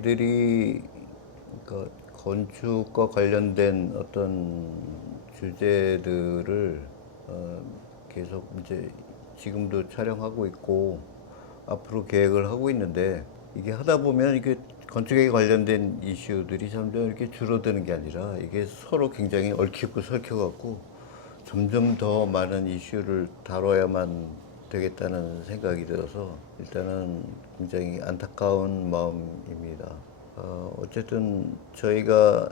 저희들이 그러니까 건축과 관련된 어떤 주제들을 계속 이제 지금도 촬영하고 있고 앞으로 계획을 하고 있는데, 이게 하다 보면 이게 건축에 관련된 이슈들이 점점 이렇게 줄어드는 게 아니라 이게 서로 굉장히 얽히고 설켜갖고 점점 더 많은 이슈를 다뤄야만 되겠다는 생각이 들어서 일단은 굉장히 안타까운 마음입니다. 어쨌든 저희가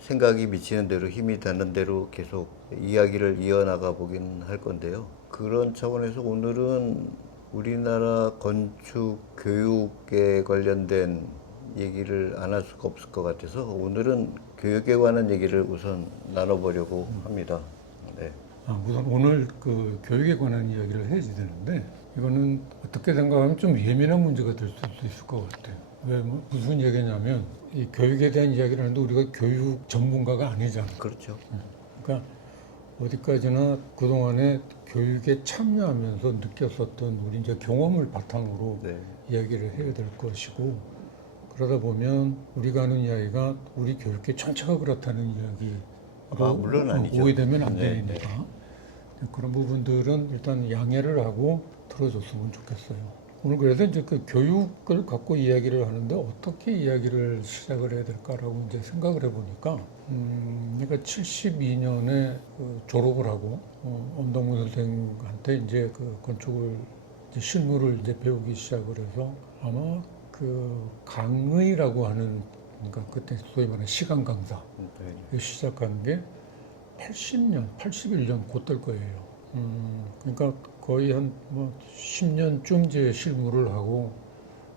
생각이 미치는 대로 힘이 닿는 대로 계속 이야기를 이어나가 보긴 할 건데요. 그런 차원에서 오늘은 우리나라 건축 교육에 관련된 얘기를 안 할 수가 없을 것 같아서 오늘은 교육에 관한 얘기를 우선 나눠보려고 합니다. 네. 우선 오늘 그 교육에 관한 이야기를 해야 되는데, 이거는 어떻게 생각하면 좀 예민한 문제가 될 수도 있을 것 같아요. 무슨 얘기냐면, 이 교육에 대한 이야기를 하는데 우리가 교육 전문가가 아니잖아요. 그렇죠. 그러니까 어디까지나 그동안에 교육에 참여하면서 느꼈었던 우리 이제 경험을 바탕으로 네. 이야기를 해야 될 것이고, 그러다 보면 우리가 하는 이야기가 우리 교육계 전체가 그렇다는 이야기로 물론 아니죠. 오해되면 안 네, 되니까 그런 부분들은 일단 양해를 하고 들어줬으면 좋겠어요. 오늘 그래서 이제 그 교육을 갖고 이야기를 하는데 어떻게 이야기를 시작을 해야 될까라고 이제 생각을 해보니까, 그러니까 72년에 졸업을 하고 엄동문 선생한테 이제 그 건축을 이제 실무를 이제 배우기 시작을 해서 아마 그 강의라고 하는, 그러니까 그때 소위 말하는 시간 강사 네. 시작한 게 80년, 81년 그때일 거예요. 그러니까 거의 한 뭐 10년쯤 이제 실무를 하고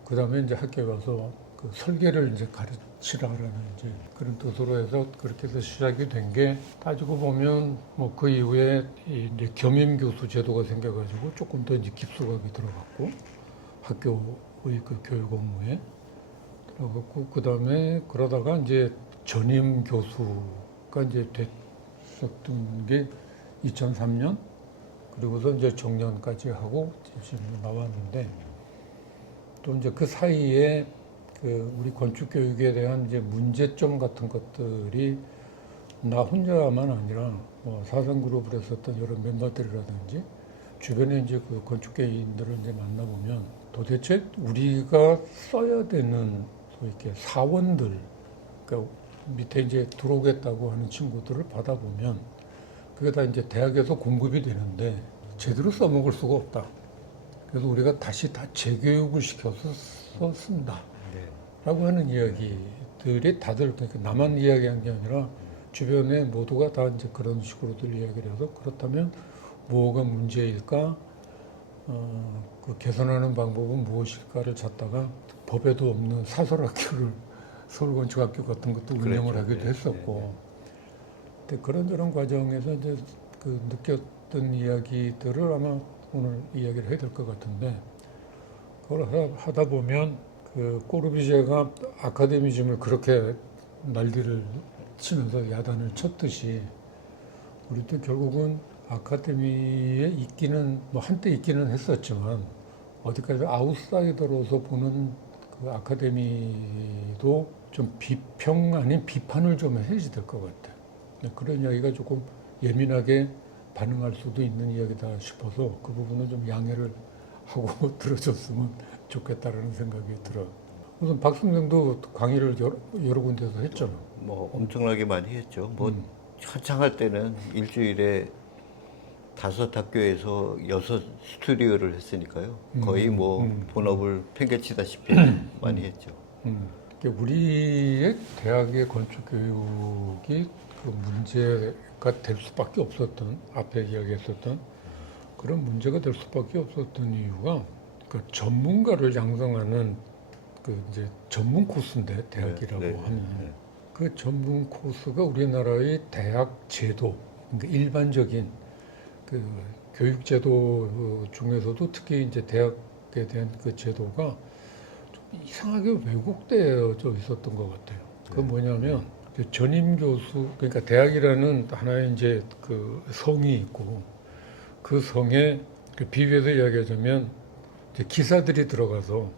그 다음에 이제 학교에 가서 그 설계를 이제 가르치라라는 이제 그런 뜻으로 해서 그렇게 해서 시작이 된 게, 따지고 보면 뭐 그 이후에 이제 겸임 교수 제도가 생겨가지고 조금 더 이제 깊숙하게 들어갔고 학교의 그 교육 업무에 들어갔고, 그 다음에 그러다가 이제 전임 교수가 이제 됐었던 게 2003년, 그리고서 이제 정년까지 하고 지금 나왔는데, 또 이제 그 사이에 그 우리 건축 교육에 대한 이제 문제점 같은 것들이 나 혼자만 아니라 뭐 사상그룹을 했었던 여러 멤버들이라든지 주변에 이제 그 건축계인들을 이제 만나보면 도대체 우리가 써야 되는 소위 이렇게 사원들, 그러니까 밑에 이제 들어오겠다고 하는 친구들을 받아보면 그게 다 이제 대학에서 공급이 되는데 제대로 써먹을 수가 없다. 그래서 우리가 다시 다 재교육을 시켜서 쓴다. 라고 하는 이야기들이 다들, 그러니까 나만 이야기한 게 아니라 주변에 모두가 다 이제 그런 식으로들 이야기를 해서, 그렇다면 뭐가 문제일까? 그 개선하는 방법은 무엇일까를 찾다가 법에도 없는 사설학교를 서울건축학교 같은 것도 운영을 하기도 했었고, 근데 그런 과정에서 이제 그 느꼈던 이야기들을 아마 오늘 이야기를 해야 될 것 같은데, 그걸 하다 보면 그 꼬르비제가 아카데미즘을 그렇게 난리를 치면서 야단을 쳤듯이 우리도 결국은 아카데미에 있기는 뭐 한때 있기는 했었지만 어디까지 아웃사이더로서 보는 그 아카데미도 좀 비평 아닌 비판을 좀 해야지 될 것 같아. 그런 이야기가 조금 예민하게 반응할 수도 있는 이야기다 싶어서 그 부분은 좀 양해를 하고 들어줬으면 좋겠다라는 생각이 들어. 우선 박승정도 강의를 여러 군데서 했잖아. 뭐 엄청나게 많이 했죠. 뭐 한창 할 때는 일주일에 5학교에서 6 스튜디오를 했으니까요. 거의 뭐 본업을 팽개치다시피 많이 했죠. 그러니까 우리의 대학의 건축 교육이 그 문제가 될 수밖에 없었던, 앞에 이야기했었던 그런 문제가 될 수밖에 없었던 이유가 그 전문가를 양성하는 그 이제 전문 코스인데, 대학이라고 하면 그 전문 코스가 우리나라의 대학 제도, 그러니까 일반적인 그 교육 제도 중에서도 특히 이제 대학에 대한 그 제도가 좀 이상하게 왜곡되어져 있었던 것 같아요. 그건 뭐냐면 전임 교수, 그러니까 대학이라는 하나의 이제 그 성이 있고, 그 성에 그 비유해서 이야기하자면 이제 기사들이 들어가서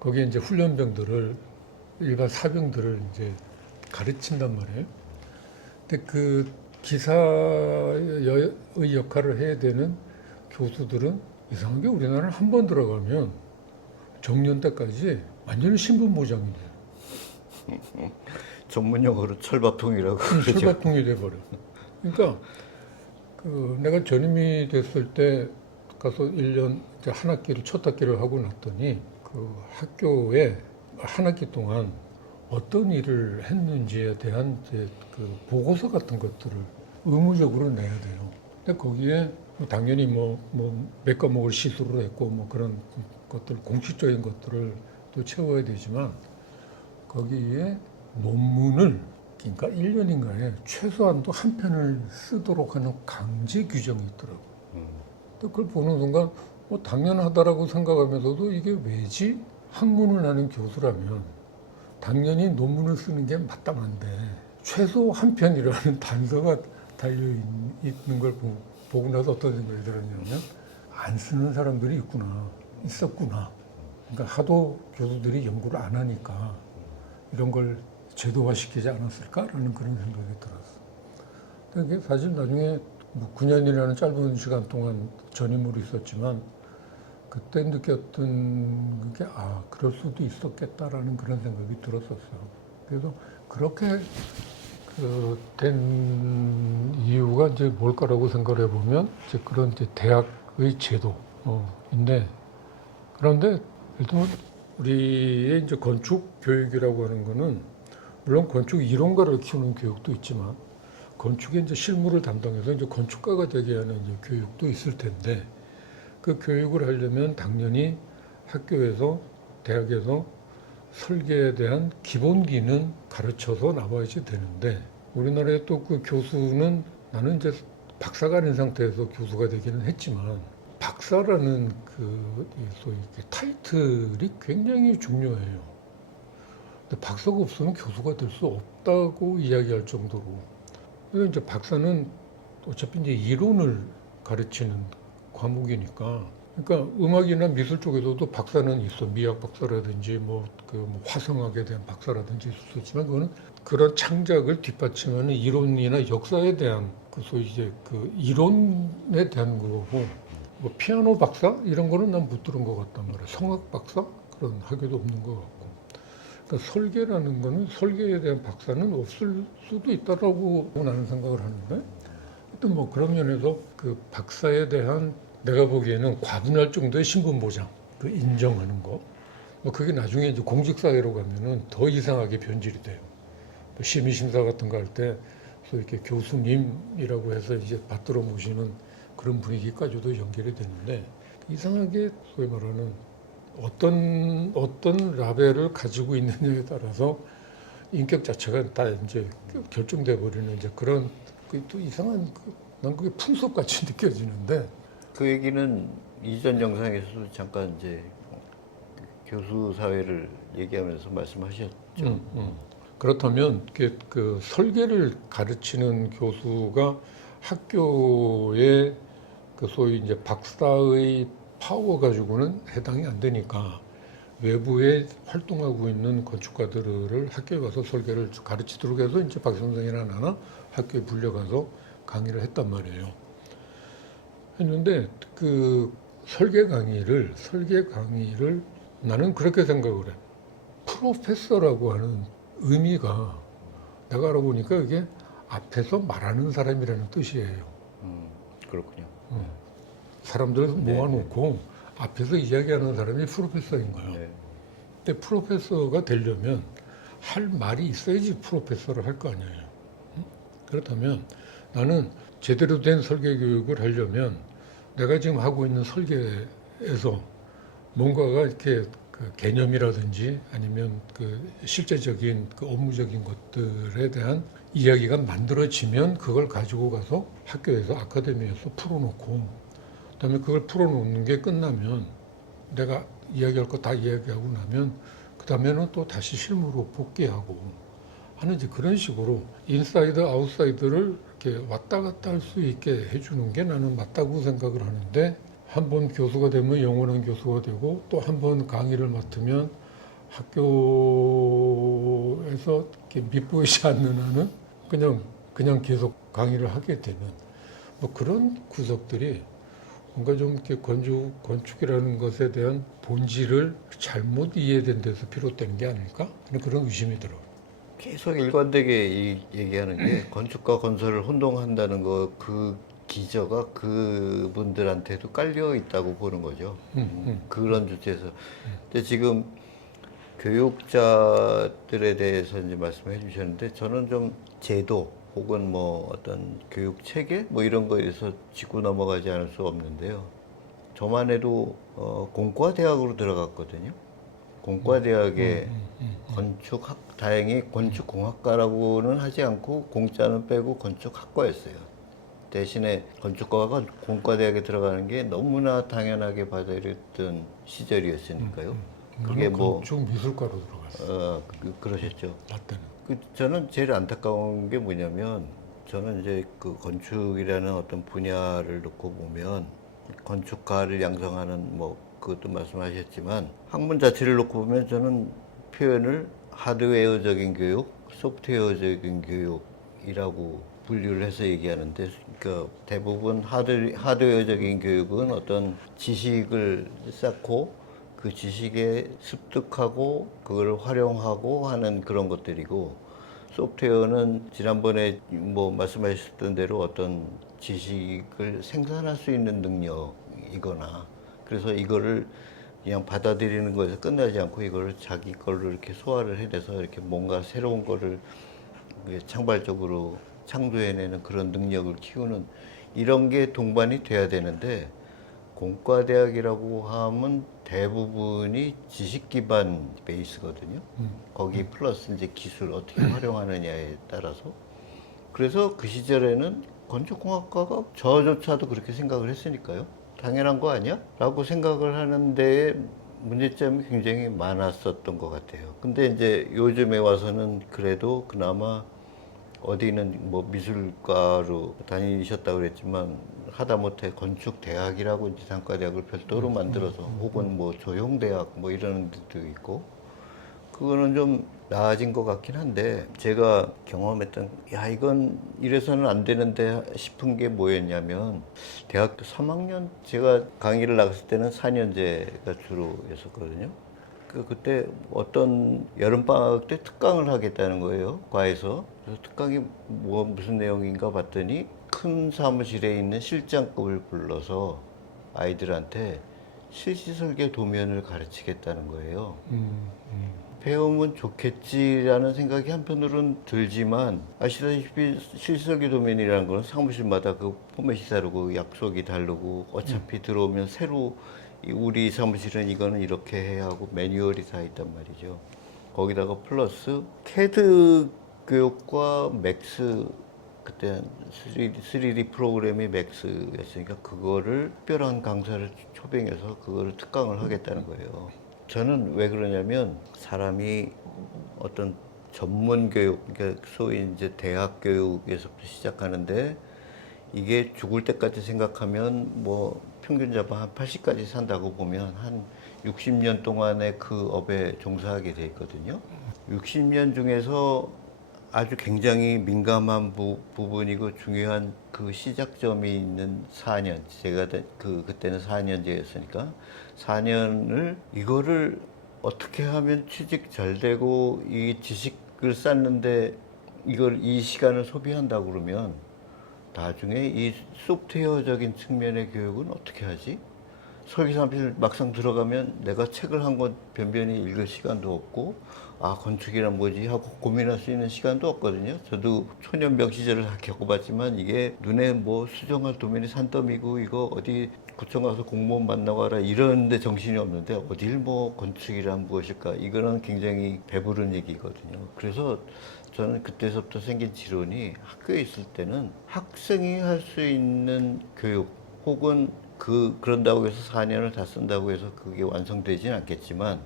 거기에 이제 훈련병들을 일반 사병들을 이제 가르친단 말이에요. 근데 그 기사의 역할을 해야 되는 교수들은 이상하게 우리나라는 한 번 들어가면 정년 때까지 완전히 신분보장이 돼요. 전문 용어로 철밥통이라고 그러죠. 철밥통이 돼버려. 그러니까 그 내가 전임이 됐을 때 가서 1년 이제 한 학기를 첫 학기를 하고 났더니 그 학교에 한 학기 동안 어떤 일을 했는지에 대한 이제 그 보고서 같은 것들을 의무적으로 내야 돼요. 근데 거기에 당연히 뭐 몇 과목을 시술을 했고 뭐 그런 것들 공식적인 것들을 또 채워야 되지만 거기에 논문을 그러니까 1년인가에 최소한도 한 편을 쓰도록 하는 강제 규정이 있더라고요. 또 그걸 보는 순간 뭐 당연하다라고 생각하면서도 이게 왜지? 학문을 하는 교수라면 당연히 논문을 쓰는 게 마땅한데 최소 한 편이라는 단서가 달려 있는 걸 보고 나서 어떤 생각이 들었냐면 안 쓰는 사람들이 있었구나. 그러니까 하도 교수들이 연구를 안 하니까 이런 걸 제도화시키지 않았을까라는 그런 생각이 들었어. 근데 사실 나중에 뭐 9년이라는 짧은 시간 동안 전임으로 있었지만 그때 느꼈던 게 그럴 수도 있었겠다라는 그런 생각이 들었었어요. 그래서 그렇게 된 이유가 이제 뭘까라고 생각을 해보면 이제 그런 이제 대학의 제도인데 그런데 일단 우리의 이제 건축 교육이라고 하는 거는 물론 건축 이론가를 키우는 교육도 있지만 건축의 이제 실무를 담당해서 이제 건축가가 되게 하는 이제 교육도 있을 텐데 그 교육을 하려면 당연히 학교에서 대학에서 설계에 대한 기본기는 가르쳐서 나와야지 되는데 우리나라의 또 그 교수는 나는 이제 박사가 아닌 상태에서 교수가 되기는 했지만 박사라는 그 소위 타이틀이 굉장히 중요해요. 근데 박사가 없으면 교수가 될 수 없다고 이야기할 정도로. 그래서 이제 박사는 어차피 이제 이론을 가르치는 과목이니까. 그러니까 음악이나 미술 쪽에서도 박사는 있어. 미학 박사라든지 뭐 화성학에 대한 박사라든지 있을 수 있지만 그거는 그런 창작을 뒷받침하는 이론이나 역사에 대한 그 소위 이제 그 이론에 대한 거고 뭐 피아노 박사 이런 거는 난 못 들은 것 같단 말이야. 성악 박사 그런 학교도 없는 것 같고. 그러니까 설계라는 거는 설계에 대한 박사는 없을 수도 있다라고 나는 생각을 하는데 하여튼 뭐 그런 면에서 그 박사에 대한 내가 보기에는 과분할 정도의 신분 보장, 그 인정하는 거, 뭐 그게 나중에 이제 공직사회로 가면은 더 이상하게 변질이 돼요. 뭐 심의심사 같은 거 할 때 이렇게 교수님이라고 해서 이제 받들어 모시는 그런 분위기까지도 연결이 되는데 이상하게 소위 말하는 어떤 라벨을 가지고 있느냐에 따라서 인격 자체가 다 이제 결정돼 버리는 이제 그런 또 이상한 난 그게 풍습 같이 느껴지는데. 그 얘기는 이전 영상에서도 잠깐 이제 교수 사회를 얘기하면서 말씀하셨죠. 그렇다면 그 설계를 가르치는 교수가 학교에 그 소위 이제 박사의 파워 가지고는 해당이 안 되니까 외부에 활동하고 있는 건축가들을 학교에 가서 설계를 가르치도록 해서 이제 박 선생이나 나나 학교에 불려가서 강의를 했단 말이에요. 했는데 그 설계 강의를 나는 그렇게 생각을 해. 프로페서라고 하는 의미가 내가 알아보니까 이게 앞에서 말하는 사람이라는 뜻이에요. 그렇군요. 사람들을 모아놓고 앞에서 이야기하는 사람이 프로페서인 거예요. 네. 근데 프로페서가 되려면 할 말이 있어야지 프로페서를 할 거 아니에요. 그렇다면 나는 제대로 된 설계 교육을 하려면 내가 지금 하고 있는 설계에서 뭔가가 이렇게 그 개념이라든지 아니면 그 실제적인 그 업무적인 것들에 대한 이야기가 만들어지면 그걸 가지고 가서 학교에서 아카데미에서 풀어놓고 그다음에 그걸 풀어놓는 게 끝나면 내가 이야기할 거 다 이야기하고 나면 그다음에는 또 다시 실무로 복귀하고 하는 이제 그런 식으로 인사이드 아웃사이드를 이렇게 왔다 갔다 할 수 있게 해주는 게 나는 맞다고 생각을 하는데 한 번 교수가 되면 영원한 교수가 되고 또 한 번 강의를 맡으면 학교에서 이렇게 밉보이지 않는 한은 그냥 계속 강의를 하게 되면 뭐 그런 구석들이 뭔가 좀 이렇게 건축이라는 것에 대한 본질을 잘못 이해된 데서 비롯된 게 아닐까 하는 그런 의심이 들어. 계속 일관되게 얘기하는 게 건축과 건설을 혼동한다는 거, 그 기저가 그분들한테도 깔려 있다고 보는 거죠. 그런 주체에서. 근데 지금 교육자들에 대해서 이제 말씀해 주셨는데, 저는 좀 제도 혹은 뭐 어떤 교육 체계 뭐 이런 거에 대해서 짚고 넘어가지 않을 수 없는데요. 저만 해도 공과대학으로 들어갔거든요. 공과대학에 다행히 건축공학과라고는 하지 않고 공짜는 빼고 건축학과였어요. 대신에 건축과가 공과대학에 들어가는 게 너무나 당연하게 받아들였던 시절이었으니까요. 그게 뭐 건축 미술과로 들어갔어. 그러셨죠. 나 때는. 저는 제일 안타까운 게 뭐냐면, 저는 이제 그 건축이라는 어떤 분야를 놓고 보면 건축가를 양성하는 뭐 그것도 말씀하셨지만, 학문 자체를 놓고 보면 저는 표현을 하드웨어적인 교육, 소프트웨어적인 교육이라고 분류를 해서 얘기하는데, 그러니까 대부분 하드웨어적인 교육은 어떤 지식을 쌓고 그 지식에 습득하고 그걸 활용하고 하는 그런 것들이고, 소프트웨어는 지난번에 뭐 말씀하셨던 대로 어떤 지식을 생산할 수 있는 능력이거나, 그래서 이거를 그냥 받아들이는 것에서 끝나지 않고 이거를 자기 걸로 이렇게 소화를 해내서 이렇게 뭔가 새로운 거를 창발적으로 창조해내는 그런 능력을 키우는, 이런 게 동반이 돼야 되는데, 공과대학이라고 하면 대부분이 지식 기반 베이스거든요. 거기 플러스 이제 기술 어떻게 활용하느냐에 따라서. 그래서 그 시절에는 건축공학과가 저조차도 그렇게 생각을 했으니까요. 당연한 거 아니야? 라고 생각을 하는데 문제점이 굉장히 많았었던 것 같아요. 근데 이제 요즘에 와서는 그래도 그나마 어디는 뭐 미술과로 다니셨다고 그랬지만, 하다못해 건축대학이라고 이제 상과대학을 별도로 만들어서, 혹은 뭐 조형대학 뭐 이런 데도 있고, 그거는 좀 나아진 것 같긴 한데, 제가 경험했던, 야, 이건 이래서는 안 되는데 싶은 게 뭐였냐면, 대학교 3학년, 제가 강의를 나갔을 때는 4년제가 주로였었거든요. 그때 어떤 여름방학 때 특강을 하겠다는 거예요, 과에서. 그래서 특강이 뭐 무슨 내용인가 봤더니, 큰 사무실에 있는 실장급을 불러서 아이들한테 실시설계 도면을 가르치겠다는 거예요. 배우면 좋겠지라는 생각이 한편으로는 들지만, 아시다시피 실설계 도면이라는 거는 사무실마다 그 포맷이 다르고 약속이 다르고, 어차피 들어오면 새로 우리 사무실은 이거는 이렇게 해야 하고 매뉴얼이 다 있단 말이죠. 거기다가 플러스 캐드 교육과 맥스, 그때 3D 프로그램이 맥스였으니까 그거를 특별한 강사를 초빙해서 그거를 특강을 하겠다는 거예요. 저는 왜 그러냐면, 사람이 어떤 전문 교육, 그러니까 소위 이제 대학 교육에서부터 시작하는데, 이게 죽을 때까지 생각하면 뭐 평균 잡아 한 80까지 산다고 보면 한 60년 동안의 그 업에 종사하게 돼 있거든요. 60년 중에서 아주 굉장히 민감한 부분이고 중요한 그 시작점이 있는 4년. 제가 그때는 4년제였으니까 4년을 이거를 어떻게 하면 취직 잘 되고 이 지식을 쌓는데 이 시간을 소비한다고 그러면, 나중에 이 소프트웨어적인 측면의 교육은 어떻게 하지? 설계사무실 막상 들어가면 내가 책을 한 권 변변히 읽을 시간도 없고, 아, 건축이란 뭐지 하고 고민할 수 있는 시간도 없거든요. 저도 초년병 시절을 다 겪어봤지만, 이게 눈에 뭐 수정할 도면이 산더미고, 이거 어디 구청 가서 공무원 만나고 하라 이러는데 정신이 없는데, 어딜 뭐 건축이란 무엇일까? 이거는 굉장히 배부른 얘기거든요. 그래서 저는 그때서부터 생긴 지론이, 학교에 있을 때는 학생이 할 수 있는 교육, 혹은 그런다고 해서 4년을 다 쓴다고 해서 그게 완성되지는 않겠지만,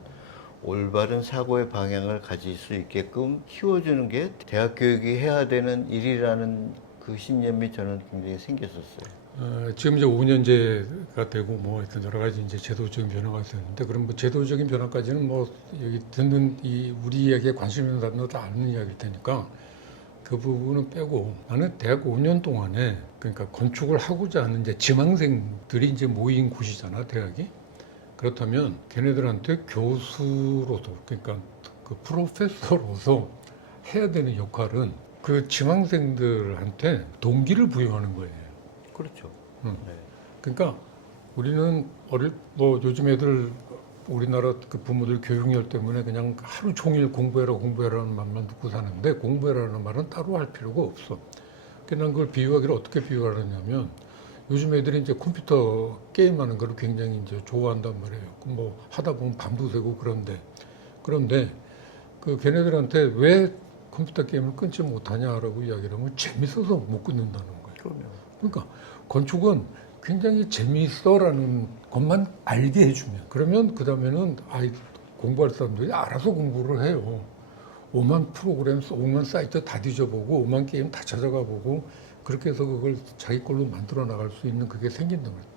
올바른 사고의 방향을 가질 수 있게끔 키워주는 게 대학 교육이 해야 되는 일이라는 그 신념이 저는 굉장히 생겼었어요. 지금 이제 5년제가 되고 뭐 하여튼 여러 가지 이제 제도적인 변화가 있었는데 그럼 뭐 제도적인 변화까지는 뭐 여기 듣는 이 우리 이야기에 관심 있는 사람들 다 아는 이야기일 테니까 그 부분은 빼고 나는 대학 5년 동안에 그러니까 건축을 하고자 하는 이제 지망생들이 이제 모인 곳이잖아 대학이. 그렇다면 걔네들한테 교수로서 그러니까 그 프로페서로서 해야 되는 역할은 그 지망생들한테 동기를 부여하는 거예요. 그렇죠. 응. 네. 그러니까 우리는 뭐 요즘 애들 우리나라 그 부모들 교육열 때문에 그냥 하루 종일 공부해라는 말만 듣고 사는데 공부해라는 말은 따로 할 필요가 없어. 그냥 그걸 비유하기를 어떻게 비유하느냐면 요즘 애들이 이제 컴퓨터 게임하는 걸 굉장히 이제 좋아한단 말이에요. 뭐 하다 보면 밤도 새고 그런데 그 걔네들한테 왜 컴퓨터 게임을 끊지 못하냐라고 이야기를 하면 재밌어서 못 끊는다는 거예요. 그럼요. 그러니까 건축은 굉장히 재미있어라는 것만 알게 해주면 그러면 그 다음에는 공부할 사람들이 알아서 공부를 해요. 5만 프로그램, 5만 사이트 다 뒤져보고 5만 게임 다 찾아가 보고 그렇게 해서 그걸 자기 걸로 만들어 나갈 수 있는 그게 생긴다는 거예요.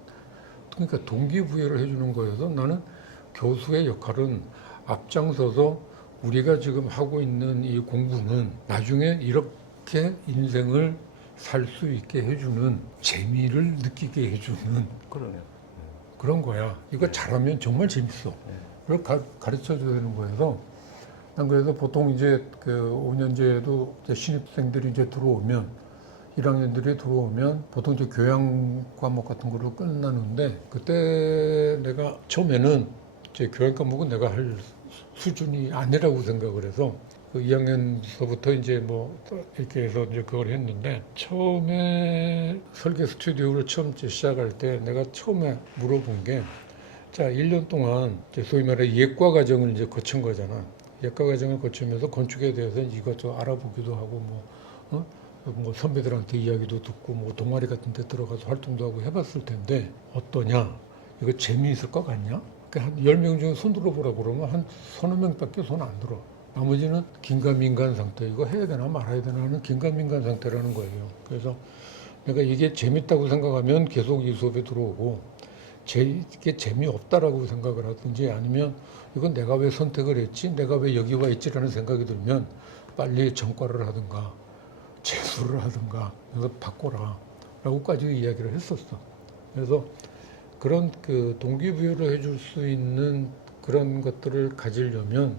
그러니까 동기부여를 해주는 거여서 나는 교수의 역할은 앞장서서 우리가 지금 하고 있는 이 공부는 나중에 이렇게 인생을 살 수 있게 해주는 재미를 느끼게 해주는 그러네요. 그런 거야. 이거 잘하면 정말 재밌어. 그걸 가르쳐 줘야 되는 거여서 난 그래서 보통 이제 그 5년제에도 이제 신입생들이 이제 들어오면 1학년들이 들어오면 보통 이제 교양 과목 같은 거로 끝나는데 그때 내가 처음에는 이제 교양 과목은 내가 할 수준이 아니라고 생각을 해서 그 2학년서부터 이제 뭐 이렇게 해서 이제 그걸 했는데 처음에 설계 스튜디오를 처음 시작할 때 내가 처음에 물어본 게 자, 1년 동안 이제 소위 말해 예과 과정을 이제 거친 거잖아. 예과 과정을 거치면서 건축에 대해서 이것저것 알아보기도 하고 뭐 선배들한테 이야기도 듣고 뭐 동아리 같은 데 들어가서 활동도 하고 해봤을 텐데 어떠냐? 이거 재미있을 것 같냐? 그러니까 한 10명 중에 손 들어보라고 그러면 한 서너 명밖에 손 안 들어. 나머지는 긴가민가한 상태. 이거 해야 되나 말아야 되나 하는 긴가민가한 상태라는 거예요. 그래서 내가 이게 재밌다고 생각하면 계속 이 수업에 들어오고 이게 재미없다라고 생각을 하든지 아니면 이건 내가 왜 선택을 했지? 내가 왜 여기 와 있지라는 생각이 들면 빨리 전과를 하든가 재수를 하든가 그래서 바꿔라 라고까지 이야기를 했었어. 그래서 그런 그 동기부여를 해줄 수 있는 그런 것들을 가지려면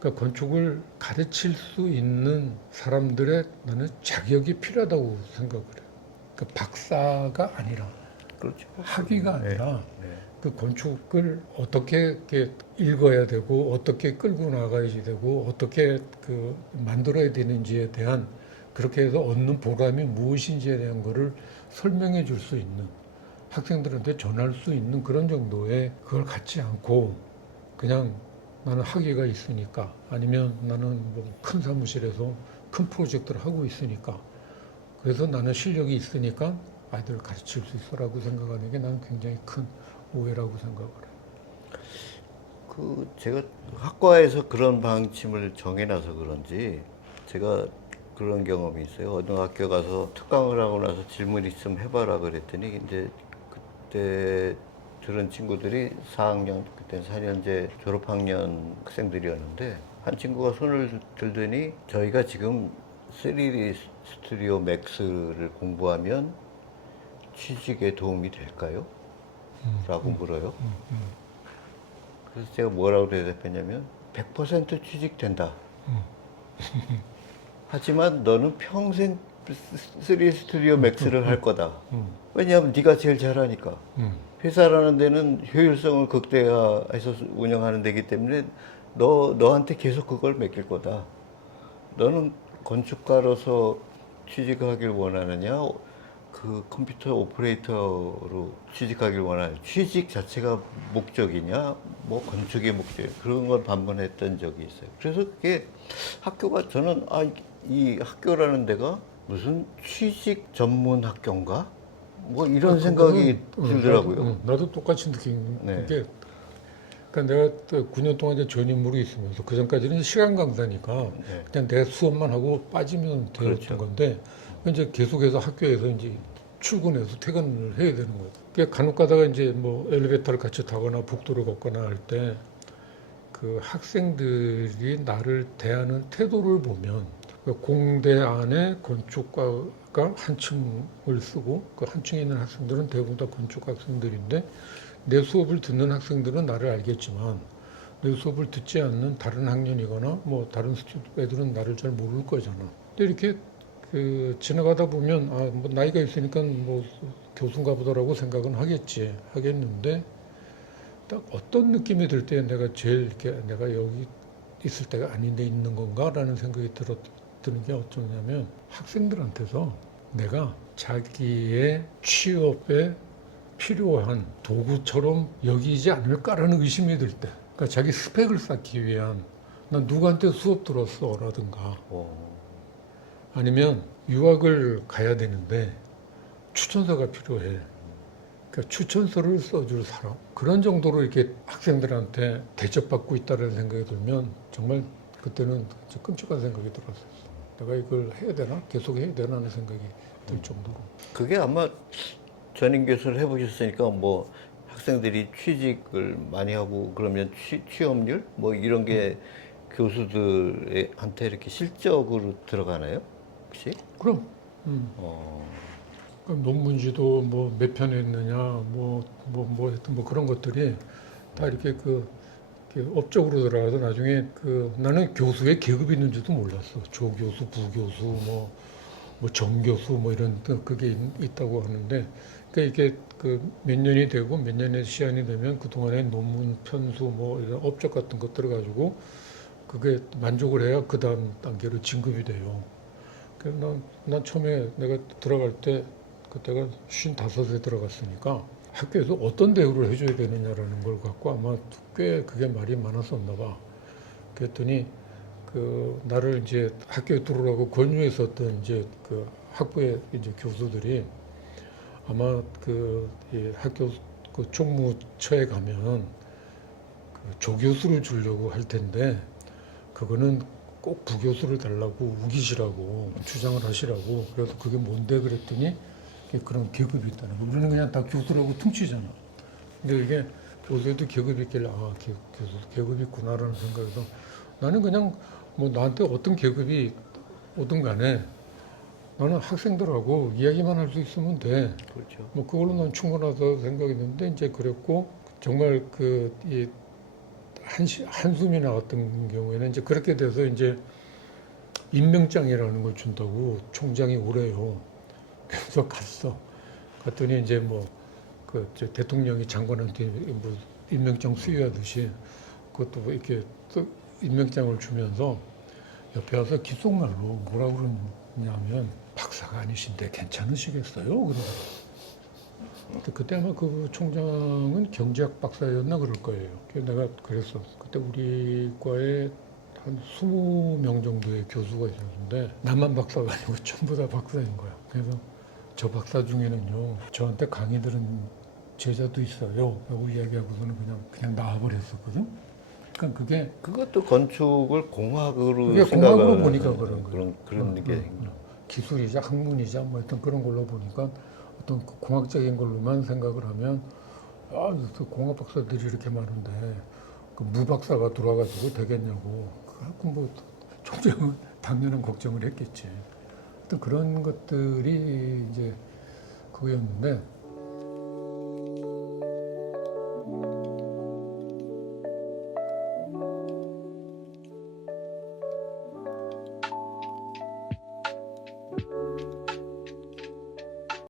그러니까 건축을 가르칠 수 있는 사람들의 나는 자격이 필요하다고 생각을 해요. 그러니까 박사가 아니라 그렇죠. 학위가 아니라 네. 그 건축을 어떻게 이렇게 읽어야 되고 어떻게 끌고 나가야지 되고 어떻게 그 만들어야 되는지에 대한 그렇게 해서 얻는 보람이 무엇인지에 대한 거를 설명해 줄 수 있는 학생들한테 전할 수 있는 그런 정도의 그걸 갖지 않고 그냥 나는 학위가 있으니까 아니면 나는 뭐 큰 사무실에서 큰 프로젝트를 하고 있으니까 그래서 나는 실력이 있으니까 아이들을 가르칠 수 있어라고 생각하는 게 나는 굉장히 큰 오해라고 생각을 해요. 그 제가 학과에서 그런 방침을 정해놔서 그런지 제가 그런 경험이 있어요. 어느 학교 가서 특강을 하고 나서 질문 있으면 해봐라 그랬더니 이제 그때 들은 친구들이 4학년, 그때 4년제 졸업학년 학생들이었는데 한 친구가 손을 들더니 저희가 지금 3D 스튜디오 맥스를 공부하면 취직에 도움이 될까요? 라고 물어요. 그래서 제가 뭐라고 대답했냐면 100% 취직된다. 하지만 너는 평생 3D 스튜디오 맥스를 할 거다. 왜냐하면 네가 제일 잘하니까. 회사라는 데는 효율성을 극대화해서 운영하는 데기 때문에 너한테 계속 그걸 맡길 거다. 너는 건축가로서 취직하길 원하느냐? 그 컴퓨터 오퍼레이터로 취직하길 원하느냐? 취직 자체가 목적이냐? 뭐 건축의 목적 그런 걸 반문했던 적이 있어요. 그래서 그게 학교가 저는 이 학교라는 데가 무슨 취직 전문 학교인가? 뭐 이런 생각이 들더라고요. 나도 똑같이 느낀 네. 게 그러니까 내가 또 9년 동안 이제 전임으로 있으면서 그 전까지는 시간 강사니까 네. 그냥 내 수업만 하고 빠지면 되었던 그렇죠. 건데 이제 계속해서 학교에서 이제 출근해서 퇴근을 해야 되는 거예요. 그러니까 간혹 가다가 이제 뭐 엘리베이터를 같이 타거나 복도를 걷거나 할 때 그 학생들이 나를 대하는 태도를 보면 그 공대 안에 건축과가 한 층을 쓰고 그 한 층에 있는 학생들은 대부분 다 건축 학생들인데 내 수업을 듣는 학생들은 나를 알겠지만 내 수업을 듣지 않는 다른 학년이거나 뭐 다른 애들은 나를 잘 모를 거잖아. 근데 이렇게 그 지나가다 보면 뭐 나이가 있으니까 뭐 교수인가 보다라고 생각은 하겠는데 딱 어떤 느낌이 들 때 내가 제일 이렇게 내가 여기 있을 때가 아닌데 있는 건가라는 생각이 드는 게 어쩌냐면 학생들한테서 내가 자기의 취업에 필요한 도구처럼 여기지 않을까라는 의심이 들 때, 그러니까 자기 스펙을 쌓기 위한 난 누구한테 수업 들었어라든가 아니면 유학을 가야 되는데 추천서가 필요해. 그러니까 추천서를 써줄 사람 그런 정도로 이렇게 학생들한테 대접받고 있다는 생각이 들면 정말 그때는 진짜 끔찍한 생각이 들었어요. 내가 이걸 해야 되나? 계속 해야 되나 하는 생각이 들 정도로. 그게 아마 전임 교수를 해보셨으니까 뭐 학생들이 취직을 많이 하고 그러면 취업률 뭐 이런 게 교수들한테 이렇게 실적으로 들어가나요? 혹시? 그럼 그럼 논문지도 뭐 몇 편 했느냐 하여튼 뭐 그런 것들이 다 이렇게 이렇게 업적으로 들어가서 나중에 나는 교수의 계급이 있는지도 몰랐어. 조교수, 부교수, 뭐 정교수 뭐 이런 그게 있다고 하는데 그러니까 이게 몇 년이 되고 몇 년의 시한이 되면 그 동안의 논문 편수 뭐 이런 업적 같은 것들을 가지고 그게 만족을 해야 그 다음 단계로 진급이 돼요. 그래서 난 처음에 내가 들어갈 때 그때가 55에 들어갔으니까 학교에서 어떤 대우를 해줘야 되느냐라는 걸 갖고 아마 꽤 그게 말이 많았었나 봐. 그랬더니 나를 이제 학교에 들어오라고 권유했었던 이제 그 학부의 이제 교수들이 아마 이 학교 그 총무처에 가면 조교수를 주려고 할 텐데 그거는 꼭 부교수를 달라고 우기시라고 주장을 하시라고. 그래서 그게 뭔데 그랬더니 그런 계급이 있다는 거. 우리는 그냥 다 교수라고 퉁치잖아. 근데 이게 교수에도 계급이 있길래 교수 계급이 있구나라는 생각에서 나는 그냥 뭐 나한테 어떤 계급이 오든 간에 나는 학생들하고 이야기만 할 수 있으면 돼. 그렇죠. 뭐 그걸로 난 충분하다 생각했는데 이제 그랬고 정말 이 한숨이 나왔던 경우에는 이제 그렇게 돼서 이제 임명장이라는 걸 준다고 총장이 오래요. 그래서 갔더니 이제 대통령이 장관한테 뭐 임명장 수여하듯이 그것도 뭐 이렇게 또 임명장을 주면서 옆에 와서 귓속말로 뭐라 그러냐면 박사가 아니신데 괜찮으시겠어요? 그러고. 그때 아마 그 총장은 경제학 박사였나 그럴 거예요. 그래서 내가 그랬어. 그때 우리 과에 한 20명 정도의 교수가 있었는데 나만 박사가 아니고 전부 다 박사인 거야. 그래서 저 박사 중에는요 저한테 강의 들은 제자도 있어요 라고 이야기하고서는 그냥 나와버렸었거든. 그러니까 그것도 건축을 공학으로 그게 공학으로 보니까 그런 거예요. 그런 게 기술이자 학문이자 뭐 하여튼 그런 걸로 보니까 어떤 공학적인 걸로만 생각을 하면 공학 박사들이 이렇게 많은데 무박사가 들어와가지고 되겠냐고. 그럼 뭐 총장은 당연한 걱정을 했겠지. 어떤 그런 것들이 이제 그거였는데